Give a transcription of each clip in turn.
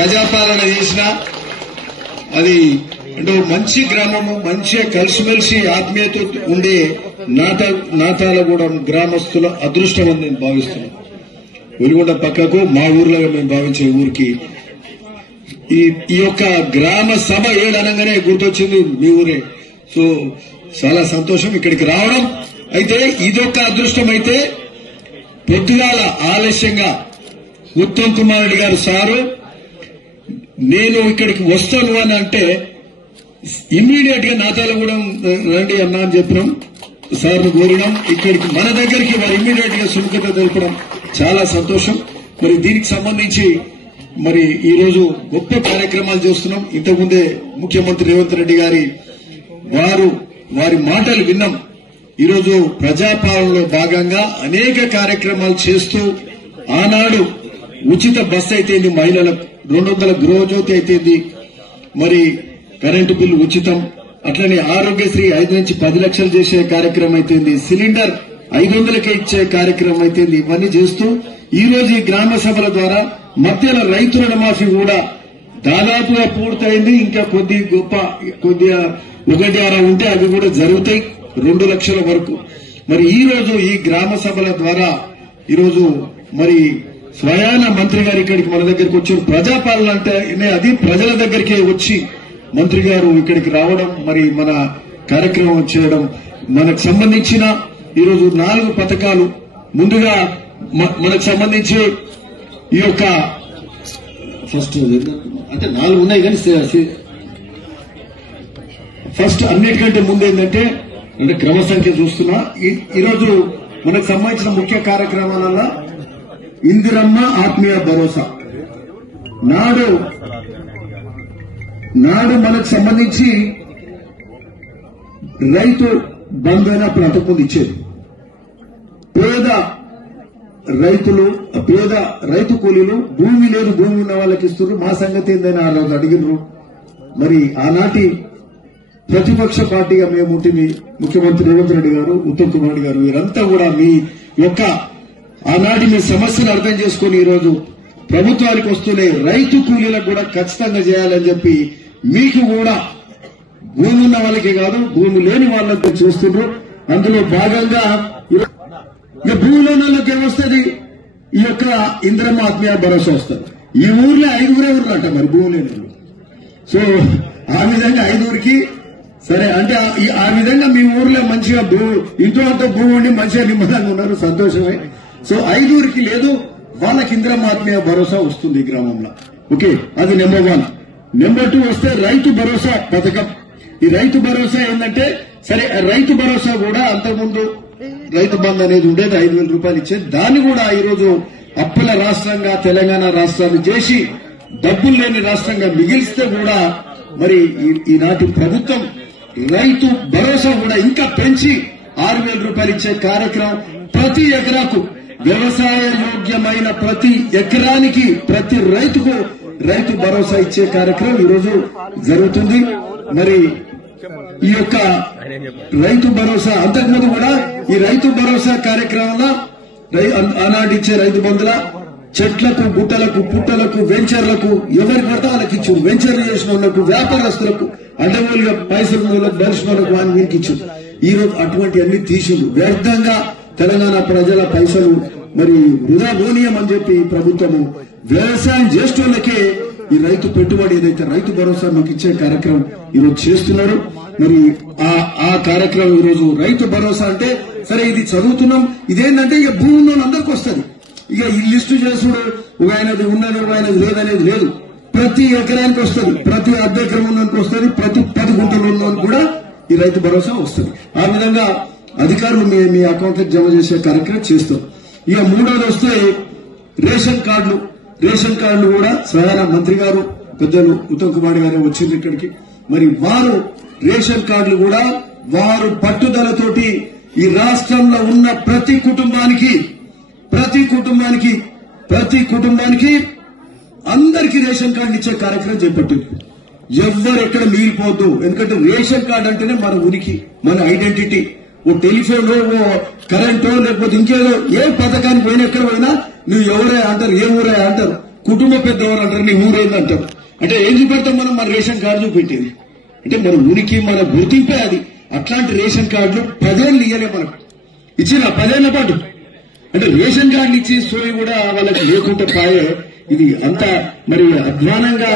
ప్రజాపాలన చేసిన అది అంటే మంచి గ్రామము, మంచిగా కలిసిమెలిసి ఆత్మీయత ఉండే నాతాలగూడెం గ్రామస్తుల అదృష్టం అని నేను భావిస్తున్నాను. వెలుగొండ పక్కకు మా ఊర్లో మేము భావించే ఊరికి ఈ యొక్క గ్రామ సభ ఏడనగానే గుర్తొచ్చింది మీ ఊరే. సో చాలా సంతోషం ఇక్కడికి రావడం. అయితే ఇదొక అదృష్టం. అయితే పొద్దుగాల ఆలస్యంగా ఉత్తమ్ కుమార్ రెడ్డి గారు సారు నేను ఇక్కడికి వస్తాను అని అంటే ఇమ్మీడియట్ గా నాతాలగూడెం రండి అన్నా అని చెప్పినాం. సార్ను కోరినాం. ఇక్కడికి మన దగ్గరికి వారు ఇమ్మీడియట్ గా సుముఖత తెలపడం చాలా సంతోషం. మరి దీనికి సంబంధించి మరి ఈ రోజు గొప్ప కార్యక్రమాలు చేస్తున్నాం. ఇంతకుముందే ముఖ్యమంత్రి రేవంత్ రెడ్డి గారి వారి మాటలు విన్నాం. ఈరోజు ప్రజాపాలనలో భాగంగా అనేక కార్యక్రమాలు చేస్తూ ఆనాడు ఉచిత బస్సు అయితేంది, మహిళలకు 200 గృహజ్యోతి అయితేంది, మరి కరెంటు బిల్లు ఉచితం, అట్లనే ఆరోగ్యశ్రీ 5 నుంచి 10 లక్షలు చేసే కార్యక్రమం అయితేంది, సిలిండర్ 500కే ఇచ్చే కార్యక్రమం అయితేంది, ఇవన్నీ చేస్తూ ఈ రోజు ఈ గ్రామ సభల ద్వారా మధ్యలో రైతు రుణమాఫీ కూడా దాదాపుగా పూర్తయింది. ఇంకా కొద్దిగా 1-6 ఉంటే అవి కూడా జరుగుతాయి 2 లక్షల వరకు. మరి ఈ రోజు ఈ గ్రామ సభల ద్వారా ఈరోజు మరి స్వయాన మంత్రి గారు ఇక్కడికి మన దగ్గరికి వచ్చారు. ప్రజాపాలన అంటే అది ప్రజల దగ్గరికే వచ్చి మంత్రి గారు ఇక్కడికి రావడం, మరి మన కార్యక్రమం చేయడం, మనకు సంబంధించిన ఈరోజు 4 పథకాలు ముందుగా మనకు సంబంధించి ఈ యొక్క ఫస్ట్ అంటే 4 ఉన్నాయి కానీ ఫస్ట్ అన్నిటికంటే ముందు ఏంటంటే క్రమ సంఖ్య చూస్తున్నా. ఈరోజు మనకు సంబంధించిన ముఖ్య కార్యక్రమాలలో ఇందిరమ్మ ఆత్మీయ భరోసా నాడు మనకు సంబంధించి రైతు బంధు అయిన అంతకుముందు ఇచ్చేది. పేద రైతు కూలీలు భూమి లేదు, భూమి ఉన్న వాళ్ళకి ఇస్తున్నారు. మా సంగతి ఏందని ఆ రోజు అడిగినారు. మరి ఆనాటి ప్రతిపక్ష పార్టీగా మేము ఉంటుంది ముఖ్యమంత్రి రేవంత్ రెడ్డి గారు, ఉత్తమ్ కుమార్ రెడ్డి గారు, వీరంతా కూడా మీ యొక్క ఆనాటి మీ సమస్యను అర్థం చేసుకుని ఈరోజు ప్రభుత్వానికి వస్తూనే రైతు కూలీలకు కూడా ఖచ్చితంగా చేయాలని చెప్పి మీకు కూడా భూమి ఉన్న వాళ్ళకే కాదు భూమి లేని వాళ్ళకి చూస్తున్నారు. అందులో భాగంగా ఇక భూమి లేని వాళ్ళకి ఏమొస్తుంది, ఈ యొక్క ఇందిరమ్మ ఆత్మీయ భరోసా వస్తుంది. ఈ ఊర్లో 5 ఊర్లంట మరి భూమి లేని వాళ్ళు. సో ఆ విధంగా 5 సరే అంటే ఆ విధంగా మీ ఊర్లో మంచిగా ఇంట్లో అంతా భూమి ఉండి మంచిగా నిమ్మదంగా ఉన్నారు, సంతోషమే. సో 5 లేదు, వాళ్ళకి ఇందిరమ్మ ఆత్మీయ భరోసా వస్తుంది ఈ గ్రామంలో. ఓకే, అది నెంబర్ 1. నెంబర్ 2 వస్తే రైతు భరోసా పథకం. ఈ రైతు భరోసా ఏంటంటే సరే రైతు భరోసా కూడా అంతకుముందు రైతు బంధు అనేది ఉండేది, 5,000 రూపాయలు ఇచ్చేది. దాన్ని కూడా ఈరోజు అప్పుల రాష్ట్రంగా తెలంగాణ రాష్ట్రాన్ని చేసి డబ్బులు లేని రాష్ట్రంగా మిగిలిస్తే కూడా మరి ఈనాటి ప్రభుత్వం రైతు భరోసా కూడా ఇంకా పెంచి 6,000 రూపాయలు ఇచ్చే కార్యక్రమం ప్రతి ఎకరాకు వ్యవసాయ యోగ్యమైన ప్రతి ఎకరానికి ప్రతి రైతుకు రైతు భరోసా ఇచ్చే కార్యక్రమం ఈరోజు జరుగుతుంది. మరి ఈ యొక్క రైతు భరోసా అంతకుముందు కూడా ఈ రైతు భరోసా కార్యక్రమంలో ఆనాడు ఇచ్చే రైతు బంధుల చెట్లకు, గుట్టలకు, పుట్టలకు, వెంచర్లకు ఎవరికి పడితే వాళ్ళకి ఇచ్చారు. వెంచర్లు చేసిన వాళ్ళకు, వ్యాపారస్తులకు, అడ్డగోలుగా పైసలు దర్శన వాళ్ళకు అని వీరికి ఇచ్చారు. ఈ రోజు అటువంటి అన్ని తీసుడు వ్యర్థంగా తెలంగాణ ప్రజల పైసలు మరి వృధా పోనీయం అని చెప్పి ప్రభుత్వము వ్యవసాయం చేసేటోళ్ళకే ఈ రైతు పెట్టుబడి ఏదైతే రైతు భరోసా మీకు ఇచ్చే కార్యక్రమం ఈరోజు చేస్తున్నారు. మరి ఆ కార్యక్రమం ఈరోజు రైతు భరోసా అంటే సరే ఇది చదువుతున్నాం, ఇదేంటంటే ఇక భూమి ఉన్న అందరికి వస్తుంది. ఇక ఈ లిస్టు చేసుడు ఒక ఆయనది ఉన్నది ఒక ఆయనది లేదనేది లేదు. ప్రతి ఎకరానికి వస్తుంది, ప్రతి అర్ధ ఎకరం ఉన్నకి వస్తుంది, ప్రతి 10 గుంటలు ఉన్నకి కూడా ఈ రైతు భరోసా వస్తుంది. ఆ విధంగా అధికారులు మీ అకౌంట్లకు జమ చేసే కార్యక్రమం చేస్తాం. ఇక 3వది వస్తే రేషన్ కార్డులు కూడా స్వయాన మంత్రి గారు పెద్దలు ఉత్తమ్ కుమార్ గారు వచ్చింది ఇక్కడికి. మరి వారు రేషన్ కార్డులు కూడా వారు పట్టుదలతోటి ఈ రాష్ట్రంలో ఉన్న ప్రతి కుటుంబానికి అందరికీ రేషన్ కార్డు ఇచ్చే కార్యక్రమం చేపట్టింది. ఎవ్వరు ఎక్కడ మిగిలిపోద్దు. ఎందుకంటే రేషన్ కార్డు అంటేనే మన ఉనికి, మన ఐడెంటిటీ. ఓ టెలిఫోన్, ఓ కరెంటో, లేకపోతే ఇంకేదో ఏ పథకానికి పోయినా ఎక్కడ పోయినా నువ్వు ఎవరే అంటారు, ఏ ఊరే అంటారు. కుటుంబ పెద్దవాళ్ళు అంటారు, నీ ఊరేంది అంటారు. అంటే ఏం చూపెడతాం మనం? మన రేషన్ కార్డు చూపెట్టేది అంటే మన ఊరికి మన గుర్తింపే అది. అట్లాంటి రేషన్ కార్డులు 10 ఏళ్ళు ఇయ్యలే మనకు, ఇచ్చిన 10 ఏళ్ల పాటు. అంటే రేషన్ కార్డులు ఇచ్చి సోయి కూడా వాళ్ళకి లేకుంటే పాయే. ఇది అంత మరి అధ్వానంగా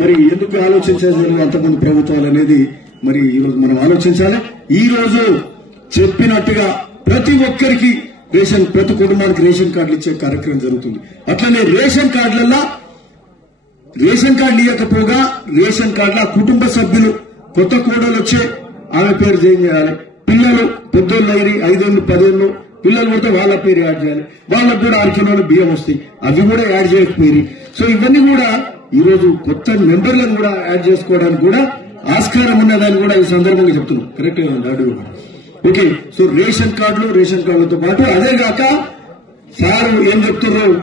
మరి ఎందుకు ఆలోచించాలి అంతమంది ప్రభుత్వాలు అనేది మరి ఈరోజు మనం ఆలోచించాలి. ఈ రోజు చెప్పినట్టుగా ప్రతి ఒక్కరికి ప్రతి కుటుంబానికి రేషన్ కార్డులు ఇచ్చే కార్యక్రమం జరుగుతుంది. అట్లనే రేషన్ కార్డులలో రేషన్ కార్డు ఇవ్వకపోగా రేషన్ కార్డుల కుటుంబ సభ్యులు కొత్త కోడలు వచ్చే ఆమె పేరు చేంజ్ చేయాలి. పిల్లలు పెద్దోళ్ళు అయిన 5 ఏళ్ళు 10 ఏళ్ళు పిల్లలు పడితే వాళ్ళ పేరు యాడ్ చేయాలి. వాళ్ళకు కూడా 6 కిలోలు బియ్యం వస్తాయి, అవి కూడా యాడ్ చేయకపోయి. సో ఇవన్నీ కూడా ఈ రోజు కొత్త మెంబర్లను కూడా యాడ్ చేసుకోవడానికి కూడా ఆస్కారం ఉన్నదని కూడా ఈ సందర్భంగా చెప్తున్నాం. కరెక్ట్ గా ఓకే. సో రేషన్ కార్డులతో పాటు అదే కాక సార్ ఏం చెప్తున్నారు,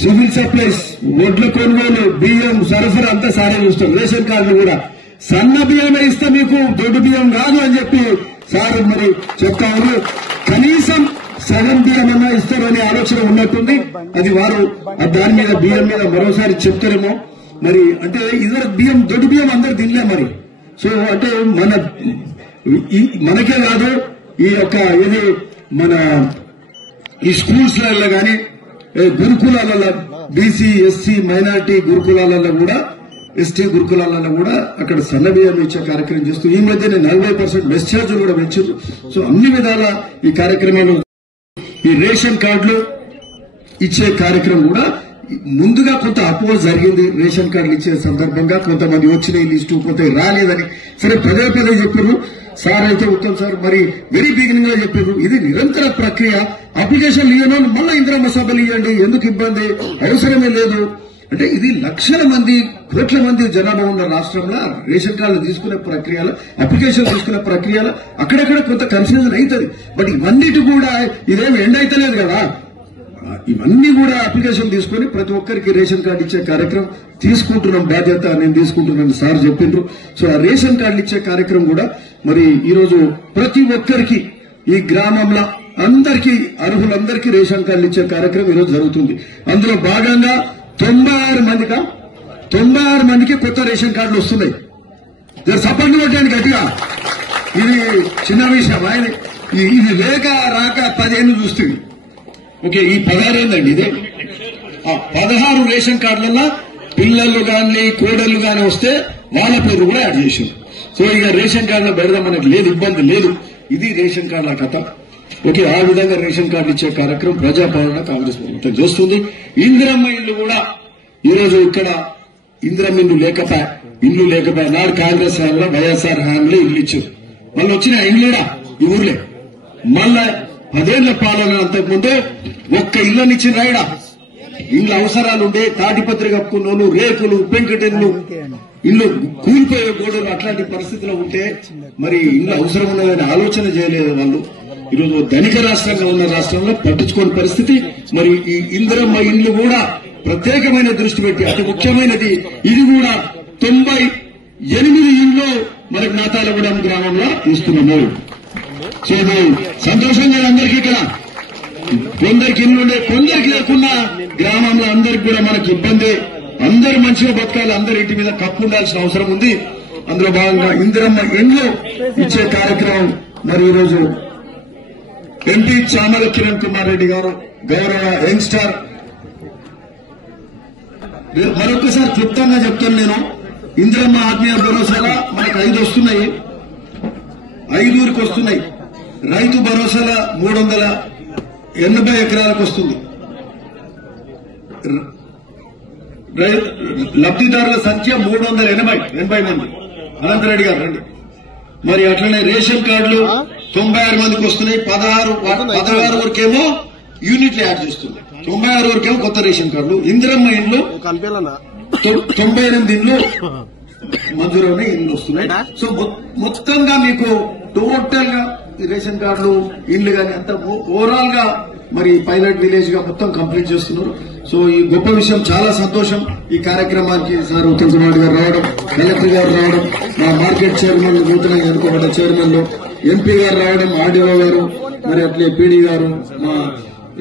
సివిల్ సప్లైస్, వడ్ల కొనుగోలు, బియ్యం సరఫరా అంతా సారే చూస్తారు. రేషన్ కార్డులు కూడా సన్న బియ్యమే ఇస్తే మీకు దొడ్డు బియ్యం కాదు అని చెప్పి సార్ మరి చెప్తా ఉన్నారు. కనీసం సగం బియ్యం అన్నా ఇస్తారనే ఆలోచన ఉన్నట్టుంది. అది వారు దాని మీద బియ్యం మీద మరోసారి చెప్తారేమో మరి. అంటే ఇద్దరు బియ్యం దొడ్డు బియ్యం అందరు తినలే మరి. సో అంటే మనకే కాదు ఈ యొక్క ఇది మన ఈ స్కూల్స్లలో కానీ గురుకులాలలో బీసీ ఎస్సీ మైనార్టీ గురుకులాలలో కూడా ఎస్టీ గురుకులాలలో కూడా అక్కడ సన్న బియ్యం ఇచ్చే కార్యక్రమం చేస్తూ ఈ మధ్యనే 40% మెస్ ఛార్జీలు కూడా పెంచారు. సో అన్ని విధాల ఈ కార్యక్రమాలు ఈ రేషన్ కార్డులు ఇచ్చే కార్యక్రమం కూడా ముందుగా కొంత అపోజ్ జరిగింది. రేషన్ కార్డులు ఇచ్చే సందర్భంగా కొంతమంది వచ్చిన లిస్టు కొంత రాలేదని సరే పదే చెప్పారు. సార్ అయితే ఉత్తమ్ సార్ మరి వెరీ బిగినింగ్ లో చెప్పారు, ఇది నిరంతర ప్రక్రియ. అప్లికేషన్లు ఇవ్వను మళ్ళీ ఇందిరమ్మ సభలు ఇవ్వండి, ఎందుకు ఇబ్బంది, అవసరమే లేదు. అంటే ఇది లక్షల మంది కోట్ల మంది జనాభా ఉన్న రాష్ట్రంలో రేషన్ కార్డులు తీసుకునే ప్రక్రియలో అప్లికేషన్ తీసుకునే ప్రక్రియలో అక్కడక్కడ కొంత కన్ఫ్యూజన్ అవుతుంది. బట్ ఇవన్నిటి కూడా ఇదేమి ఎండ్ అయితలేదు కదా. ఇవన్నీ కూడా అప్లికేషన్ తీసుకుని ప్రతి ఒక్కరికి రేషన్ కార్డు ఇచ్చే కార్యక్రమం తీసుకుంటున్నాం. బాధ్యత నేను తీసుకుంటున్నాను సార్ చెప్పిండ్రు. సో ఆ రేషన్ కార్డులు ఇచ్చే కార్యక్రమం కూడా మరి ఈ రోజు ప్రతి ఒక్కరికి ఈ గ్రామంలో అందరికీ అర్హులందరికీ రేషన్ కార్డులు ఇచ్చే కార్యక్రమం ఈ రోజు జరుగుతుంది. అందులో భాగంగా 96 మందికి కొత్త రేషన్ కార్డులు వస్తున్నాయి. సపోర్ట్ కొట్టండి గట్టిగా. ఇది చిన్న విషయం. ఆయన ఇది లేక రాక 10 ఏళ్ళు చూస్తుంది. ఓకే, ఈ 16 ఏందండి ఇదే 16 రేషన్ కార్డులలో పిల్లలు గాని కోడళ్లు గాని వస్తే వాళ్ళ పేరు కూడా యాడ్ చేశారు. సో ఇక రేషన్ కార్డులో పెడదాం మనకు లేదు, ఇబ్బంది లేదు. ఇది రేషన్ కార్డుల కథ. ఓకే, ఆ విధంగా రేషన్ కార్డులు ఇచ్చే కార్యక్రమం ప్రజాపాలన కాంగ్రెస్ ప్రభుత్వం చేస్తుంది. ఇందిరమ్మ ఇల్లు కూడా ఈ రోజు ఇక్కడ ఇందిరమ్మ ఇల్లు లేకపోయా నాడు కాంగ్రెస్ హామీలో వైఎస్ఆర్ హామీలో ఇల్లు ఇచ్చారు. మళ్ళీ వచ్చిన ఇల్లుడా ఈ ఊర్లే మళ్ళా 10 ఏళ్ల పాలన అంతకుముందు ఒక్క ఇళ్ళనిచ్చిన రాయడా. ఇండ్ల అవసరాలుండే తాటిపత్రి కప్పుకున్నోళ్ళు, రేకులు, పెంకటెన్లు, ఇల్లు కూలిపోయే గోడలు అట్లాంటి పరిస్థితిలో ఉంటే మరి ఇల్లు అవసరం ఉన్నదని ఆలోచన చేయలేదు వాళ్ళు. ఈరోజు ధనిక రాష్ట్రంగా ఉన్న రాష్ట్రంలో పట్టించుకోని పరిస్థితి. మరి ఈ ఇందిరమ్మ ఇల్లు కూడా ప్రత్యేకమైన దృష్టి పెట్టి అతి ముఖ్యమైనది ఇది కూడా 98 ఇళ్లు మనకు నాతాలగూడెం గ్రామంలో ఇస్తున్నాము. సో ఇది సంతోషంగా అందరికీ ఇక్కడ కొందరికి ఇల్లు ఉండే కొందరికి లేకున్నా గ్రామంలో అందరికి కూడా మనకి ఇబ్బంది. అందరు మంచిగా బతకాలి, అందరి ఇంటి మీద కప్పు ఉండాల్సిన అవసరం ఉంది. అందులో భాగంగా ఇందిరమ్మ ఇల్లు ఇచ్చే కార్యక్రమం మరి ఈరోజు ఎంపీ చామల కిరణ్ కుమార్ రెడ్డి గారు గౌరవ యంగ్స్టార్ మరొకసారి క్లుప్తంగా చెప్తాను నేను. ఇందిరమ్మ ఆత్మీయ భరోసాలో మనకు 5 వస్తున్నాయి, 5 ఊరికి వస్తున్నాయి. రైతు భరోసాల 380 ఎకరాలకు వస్తుంది. లబ్దిదారుల సంఖ్య 380 మంది. అనంతరెడ్డి గారు రండి. మరి అట్లనే రేషన్ కార్డులు 96 మందికి వస్తున్నాయి. 16 వరకేమో యూనిట్లు యాడ్ చేస్తుంది. 96 వరకేమో కొత్త రేషన్ కార్డులు. ఇందిరమ్మ ఇండ్లు 98 ఇండ్లు మంజూరైన ఇండ్లు వస్తున్నాయి. సో మొత్తంగా మీకు టోటల్ గా రేషన్ కార్డులు ఇండ్లు కానీ అంత ఓవరాల్ గా మరి పైలట్ విలేజ్ గా మొత్తం కంప్లీట్ చేస్తున్నారు. సో ఈ గొప్ప విషయం, చాలా సంతోషం. ఈ కార్యక్రమానికి సార్ ఉత్తమ్ కుమార్ గారు రావడం, కలెక్టర్ గారు రావడం, మా మార్కెట్ చైర్మన్ నూతన ఎన్నుకోబడ్డ చైర్మన్ లో ఎంపీ గారు రావడం, ఆర్డీఓ గారు, మరి అట్లే పీడీ గారు, మా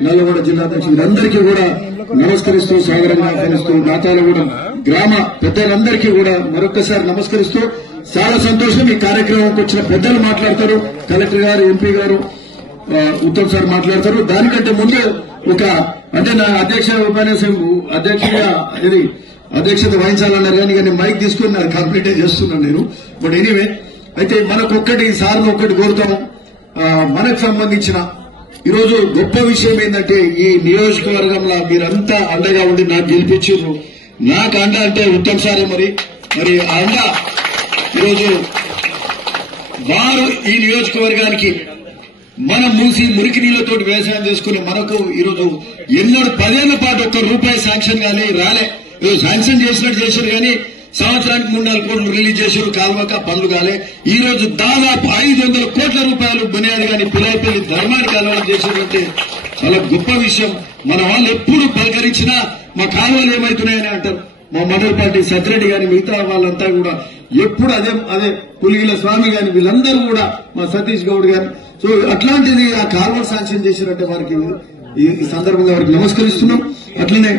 నల్లగొండ జిల్లా అధ్యక్షులు వీరందరికీ కూడా నమస్కరిస్తూ సాగరంగా ఆహ్వానిస్తూ నాతాలగూడెం గ్రామ పెద్దలందరికీ కూడా మరొకసారి నమస్కరిస్తూ చాలా సంతోషం. ఈ కార్యక్రమానికి వచ్చిన పెద్దలు మాట్లాడతారు, కలెక్టర్ గారు, ఎంపీ గారు, ఉత్తమ్ సార్ మాట్లాడతారు. దానికంటే ముందు అంటే నా ఉపన్యాసం అధ్యక్షత వహించాలన్నారు కానీ నేను మైక్ తీసుకుని నాకు కంప్లీట్ చేస్తున్నాను నేను. బట్ ఎనీవే, అయితే మనకొక్కటి సార్లు ఒక్కటి కోరుతాము. మనకు సంబంధించిన ఈరోజు గొప్ప విషయం ఏంటంటే ఈ నియోజకవర్గంలో మీరంతా అండగా ఉండి నాకు గెలిపించారు. నాకు అండ అంటే ఉత్తమ్ సారే. మరి అండ ఈరోజు వారు ఈ నియోజకవర్గానికి మనం మురికి నీళ్లతో వ్యవసాయం చేసుకుని మనకు ఈరోజు 10 ఏళ్ల పాటు ఒక్క రూపాయి శాంక్షన్ కానీ రాలే. శాంక్షన్ చేసినట్టు చేశారు కానీ సంవత్సరానికి 3-4 కోట్లు రిలీజ్ చేశారు. కాల్వక పనులు కాలే. ఈ రోజు దాదాపు 500 కోట్ల రూపాయలు బునియాది కానీ పిల్లపల్లి ధర్మానికి అలవాటు చేశారంటే చాలా గొప్ప విషయం. మన వాళ్ళు ఎప్పుడు పలకరించినా మా కాలువలు ఏమవుతున్నాయని అంటారు. మా మండల పార్టీ సత్యరెడ్డి గాని మిగతా వాళ్ళంతా కూడా ఎప్పుడు అదే పులిగిల స్వామి గాని వీళ్ళందరూ కూడా మా సతీష్ గౌడ్ గారు. సో అట్లాంటిది ఆ కాలువలు శాంక్షన్ చేశారంటే వారికి ఈ సందర్భంగా వారికి నమస్కరిస్తున్నాం. అట్లనే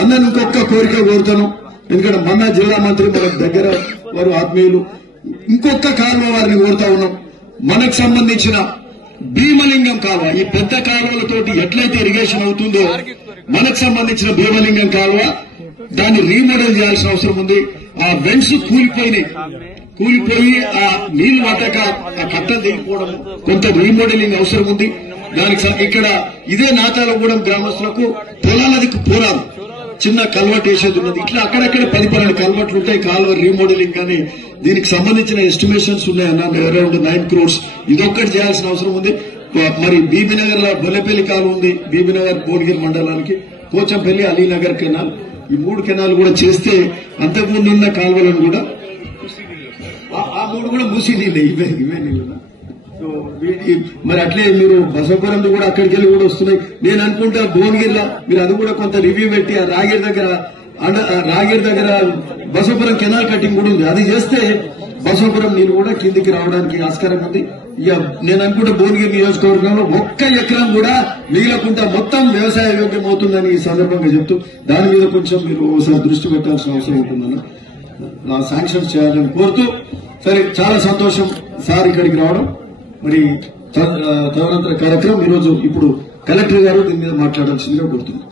అందరిని ఇంకొక కోరిక కోరుతాను. ఎందుకంటే మన జిల్లా మంత్రి మన దగ్గర వారు ఆత్మీయులు. ఇంకొక కాలువ వారిని కోరుతా ఉన్నాం. మనకు సంబంధించిన భీమలింగం కాలువ, ఈ పెద్ద కాలువలతోటి ఎట్లయితే ఇరిగేషన్ అవుతుందో మనకు సంబంధించిన భీమలింగం కాలువ దాన్ని రీమోడల్ చేయాల్సిన అవసరం ఉంది. ఆ వెంట్స్ కూలిపోయి ఆ నీళ్లు పట్టక ఆ కట్టలు దిగిపోవడం, కొంత రీమోడలింగ్ అవసరం ఉంది. దానికి ఇక్కడ ఇదే నాతాలగూడెం గ్రామస్తులకు పొలాలది పోరాదు చిన్న కల్వర్ట్ వేసేది ఉన్నది. ఇట్లా అక్కడక్కడ 10-12 కల్వర్ట్లు ఉంటాయి. కాలువ రీమోడలింగ్ కానీ దీనికి సంబంధించిన ఎస్టిమేషన్స్ ఉన్నాయన్న అరౌండ్ 9 crores. ఇదొక్కటి చేయాల్సిన అవసరం ఉంది. మరి బీబీనగర్ లో బొల్లపల్లి కాలువ ఉంది. బీబీనగర్ భువనగిరి మండలానికి పోచంపల్లి, అలీనగర్ కెనాల్, ఈ 3 కెనాల్ కూడా చేస్తే అంతకుముందు ఉన్న కాలువలను కూడా ఆ 3 కూడా మూసి నీళ్ళే ఇవే నీళ్ళు. సో మరి అట్లే మీరు బసవపురం కూడా అక్కడికి వెళ్ళి కూడా వస్తున్నాయి. నేను అనుకుంటా భువనగిరిలో మీరు అది కూడా కొంత రివ్యూ పెట్టి ఆ రాగిరి దగ్గర బసవపురం కెనాల్ కట్టింగ్ కూడా ఉంది. అది చేస్తే బసవపురం నీళ్ళు కూడా కిందికి రావడానికి ఆస్కారం ఉంది. ఇక నేను అనుకుంటే భువనగిరి నియోజకవర్గంలో 1 ఎకరం కూడా మిగలకుండా మొత్తం వ్యవసాయ యోగ్యం అవుతుందని ఈ సందర్భంగా చెప్తూ దాని మీద కొంచెం మీరు ఒకసారి దృష్టి పెట్టాల్సిన అవసరం ఉంటుందన్న శాంక్షన్స్ చేయాలని కోరుతూ, సరే చాలా సంతోషం సార్ ఇక్కడికి రావడం. మరి తదనంతర కార్యక్రమం ఇప్పుడు కలెక్టర్ గారు దీని మీద మాట్లాడాల్సిందిగా కోరుతున్నాను.